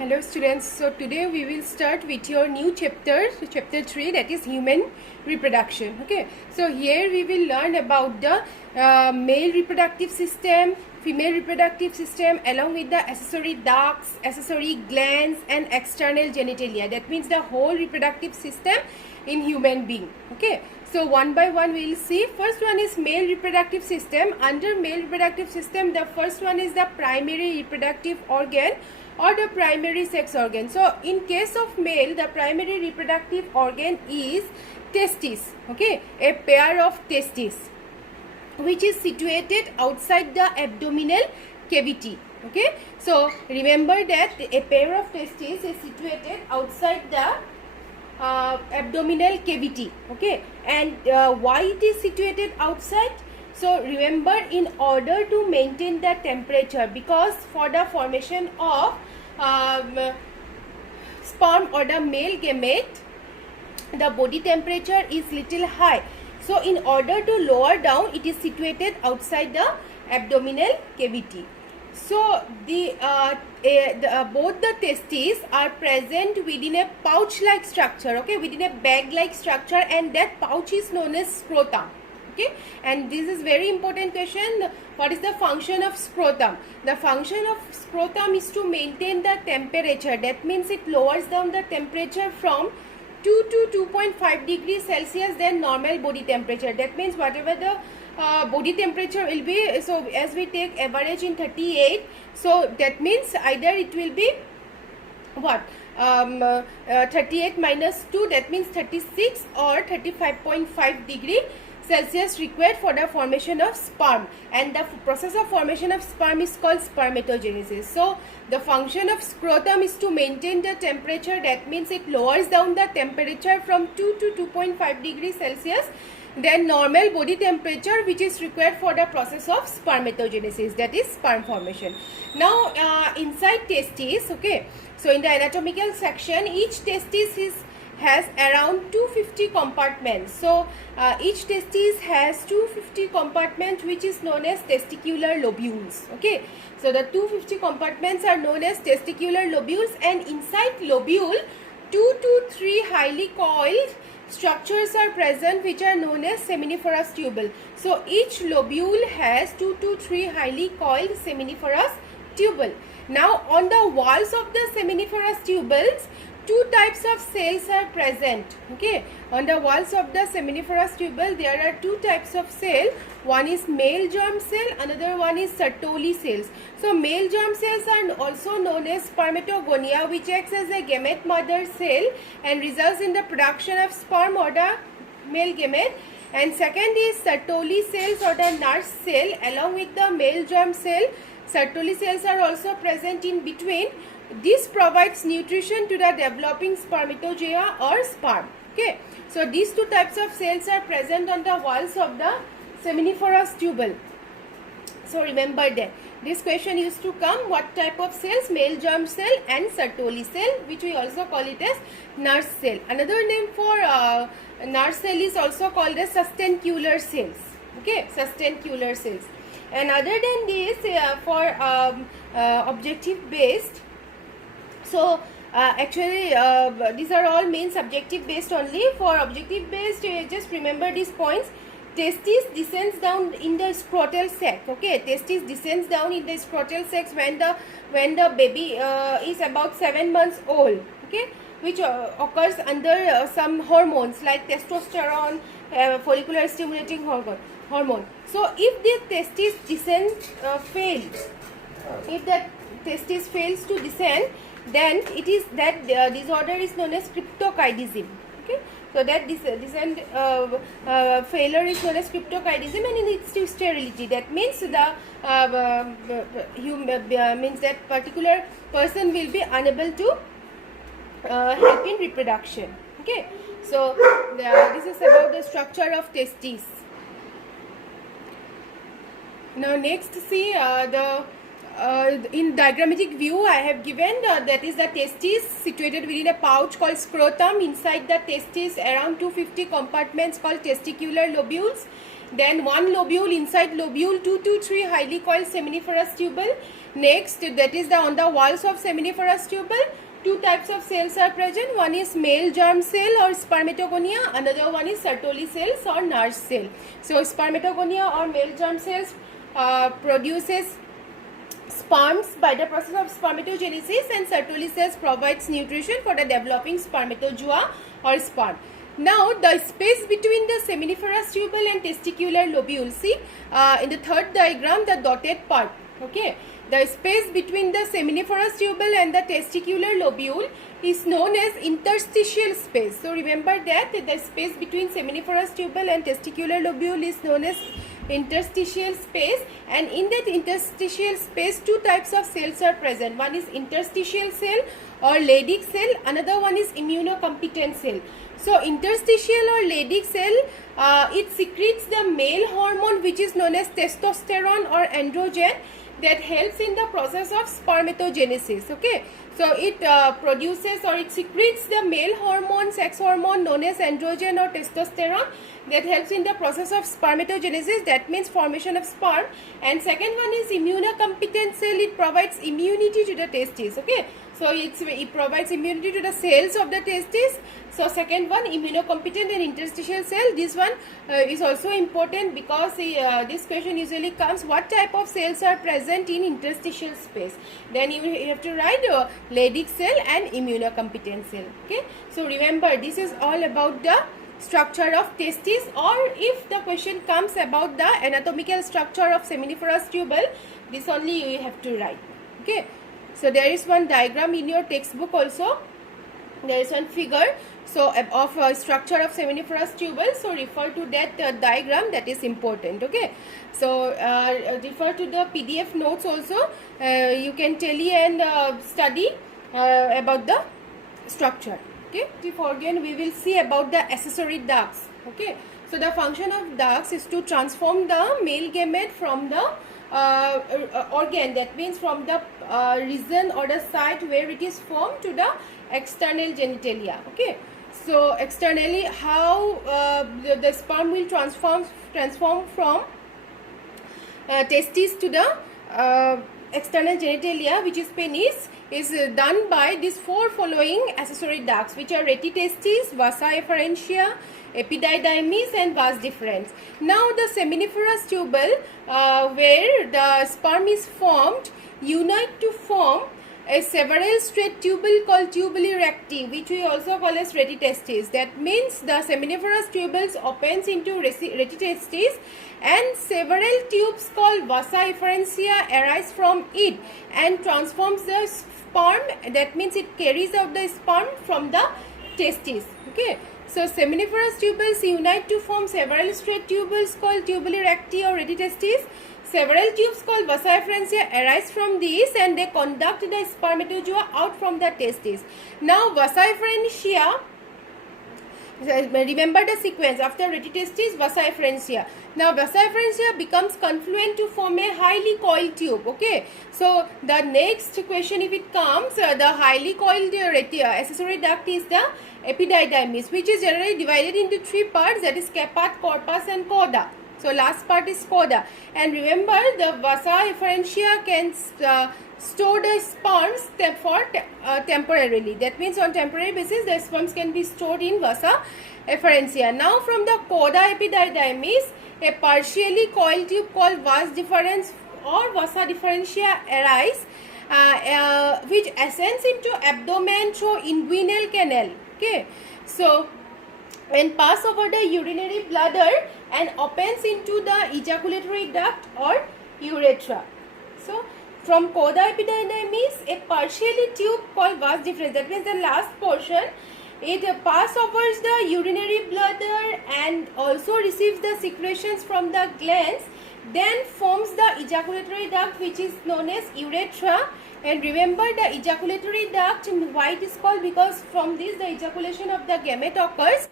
Hello students, so today we will start with your new chapter 3, that is human reproduction. Okay, so here we will learn about the male reproductive system, female reproductive system, along with the accessory ducts, accessory glands and external genitalia. That means the whole reproductive system in human being. Okay, so one by one we will see. First one is male reproductive system. Under male reproductive system, the first one is the primary reproductive organ or the primary sex organ. So in case of male, the primary reproductive organ is testis. Okay, a pair of testes which is situated outside the abdominal cavity. Okay, so remember that a pair of testes is situated outside the abdominal cavity. Okay, and why it is situated outside? So remember, in order to maintain the temperature, because for the formation of sperm or the male gamete, the body temperature is little high. So in order to lower down, it is situated outside the abdominal cavity. So both the testes are present within a pouch-like structure. Okay, within a bag-like structure, and that pouch is known as scrotum. Okay, and this is very important question. What is the function of scrotum? The function of scrotum is to maintain the temperature. That means it lowers down the temperature from 2 to 2.5 degrees Celsius than normal body temperature. That means whatever the body temperature will be, so as we take average in 38, so that means either it will be what 38 minus 2, that means 36, or 35.5 degree Celsius required for the formation of sperm, and the process of formation of sperm is called spermatogenesis. So the function of scrotum is to maintain the temperature. That means it lowers down the temperature from 2 to 2.5 degrees Celsius than normal body temperature, which is required for the process of spermatogenesis, that is sperm formation. Now inside testes, okay, so in the anatomical section, each testis has around 250 compartments. So each testis has 250 compartments, which is known as testicular lobules. Okay, so the 250 compartments are known as testicular lobules, and inside lobule 2 to 3 highly coiled structures are present, which are known as seminiferous tubule. So each lobule has 2 to 3 highly coiled seminiferous tubule. Now on the walls of the seminiferous tubules, two types of cells are present. Okay, on the walls of the seminiferous tubule there are two types of cell. One is male germ cell, another one is Sertoli cells. So male germ cells are also known as spermatogonia, which acts as a gamete mother cell and results in the production of sperm or the male gamete. And second is Sertoli cells or the nurse cell. Along with the male germ cell, Sertoli cells are also present in between. This provides nutrition to the developing spermatozoa or sperm. Okay, so these two types of cells are present on the walls of the seminiferous tubule. So remember that this question used to come, what type of cells? Male germ cell and Sertoli cell, which we also call it as nurse cell. Another name for nurse cell is also called as sustentacular cells. Okay, sustentacular cells. And other than this, for objective based, so actually these are all main subjective based only. For objective based, just remember these points. Testis descends down in the scrotal sac. Okay, testis descends down in the scrotal sac when the baby is about 7 months old. Okay, which occurs under some hormones like testosterone, follicular stimulating hormone. So if the testis descent fails, if the testis fails to descend, then it is that disorder is known as cryptokidism. Okay, so that descent failure is known as cryptokidism, and it leads to sterility. That means the means that particular person will be unable to help in reproduction. Okay, so this is about the structure of testes. Now next, see in diagrammatic view I have given that is the testis situated within a pouch called scrotum. Inside the testis around 250 compartments called testicular lobules. Then one lobule, inside lobule, 2 to 3 highly coiled seminiferous tubule. Next, that is on the walls of seminiferous tubule. Two types of cells are present. One is male germ cell or spermatogonia. Another one is Sertoli cells or nurse cell. So spermatogonia or male germ cells produces sperms by the process of spermatogenesis, and Sertoli cells provides nutrition for the developing spermatozoa or sperm. Now the space between the seminiferous tubule and testicular lobule, see in the third diagram, the dotted part, okay, the space between the seminiferous tubule and the testicular lobule is known as interstitial space. So remember that the space between seminiferous tubule and testicular lobule is known as interstitial space, and in that interstitial space two types of cells are present. One is interstitial cell or Leydig cell, another one is immunocompetent cell. So interstitial or Leydig cell, it secretes the male hormone which is known as testosterone or androgen, that helps in the process of spermatogenesis. Okay, so it produces or it secretes the male hormone, sex hormone known as androgen or testosterone, that helps in the process of spermatogenesis, that means formation of sperm. And second one is immunocompetent cell, it provides immunity to the testes. Okay, so it provides immunity to the cells of the testes. So second one, immunocompetent and interstitial cell. This one is also important because this question usually comes, what type of cells are present in interstitial space? Then you have to write Leydig cell and immunocompetent cell. Okay, so remember this is all about the structure of testes, or if the question comes about the anatomical structure of seminiferous tubule, this only you have to write. Okay, so there is one diagram in your textbook also, there is one figure so of structure of seminiferous tubule, so refer to that diagram, that is important. Okay, so refer to the PDF notes also, you can tally and study about the structure. Okay, before again we will see about the accessory ducts. Okay, so the function of ducts is to transform the male gamete from the organ, that means from the region or the site where it is formed to the external genitalia. Okay, so externally how the sperm will transform from testes to the external genitalia, which is penis, is done by these four following accessory ducts, which are retitestis, vasa efferentia, epididymis and vas deferens. Now the seminiferous tubule where the sperm is formed unite to form a several straight tubule called tubuli recti, which we also call as retitestis. That means the seminiferous tubules opens into retitestis, and several tubes called vasa efferentia arise from it and transforms the sperm, that means it carries out the sperm from the testis. Okay, so seminiferous tubules unite to form several straight tubules called tubuli recti or retitestis. Several tubes called vasa efferentia arise from these and they conduct the spermatozoa out from the testes. Now vasa efferentia, remember the sequence, after retitestis, vasa efferentia. Now vasa efferentia becomes confluent to form a highly coiled tube. Okay, so the next question if it comes, the highly coiled accessory duct is the epididymis, which is generally divided into three parts, that is capat, corpus and coda. So last part is coda, and remember the vasa efferentia can store the sperms for temporarily. That means on temporary basis the sperms can be stored in vasa efferentia. Now from the coda epididymis, a partially coiled tube called vas deferens or vasa differentia arise, which ascends into abdomen through inguinal canal. Okay, so and pass over the urinary bladder and opens into the ejaculatory duct or urethra. So from coda epididymis, a partially tube called vas deferens, that means the last portion, it passes over the urinary bladder and also receives the secretions from the glands, then forms the ejaculatory duct, which is known as urethra. And remember the ejaculatory duct, why it is called, because from this the ejaculation of the gamete occurs.